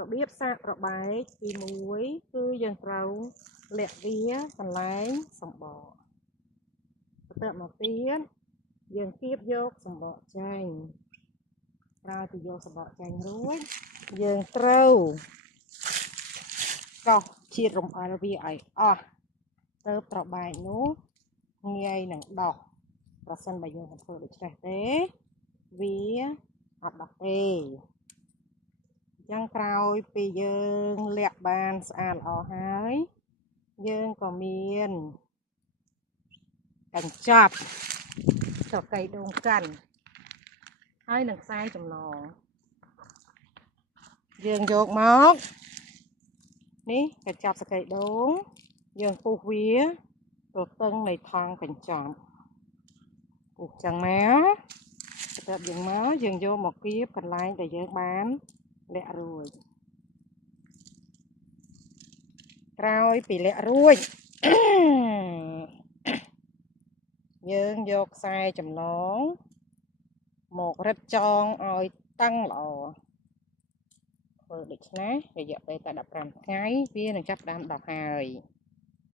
របៀបសាកត្របែកទី1គឺយើងត្រូវលាក់វាកន្លែងសម្បកបន្ទាប់មកទៀតយើងគៀបយកសម្បកចេញក្រោយពីយកសម្បកចេញរួចយើងត្រូវកោសជាតិរំអិលវាឲ្យអស់ទៅត្របែកនោះងាយនឹងដោះប្រសិនបើយើងមិនធ្វើដូច្នេះទេវាអត់ដោះទេយ៉ាងក្រោយពីយើងលាក់បានស្អាតល្អហើយយើងក៏មានកញ្ចប់ស្រកីដូងកាន់ហើយនឹងខ្សែចំណងយើងយកមកនេះកញ្ចប់ស្រកីដូងយើងពុះវាទៅតឹងនៃថង់កញ្ចប់ពុះចឹងមកបន្ទាប់យើងមកយើងយកមកគៀបកន្លែងដែលយើងបានលាក់រួចក្រោយពីលាក់រួច យើងយកខ្សែចំណងមករឹតចងឲ្យតឹងល្អធ្វើដូច្នេះរយៈពេលតែ15ថ្ងៃវានឹងចាប់ផ្ដើមដោះហើយ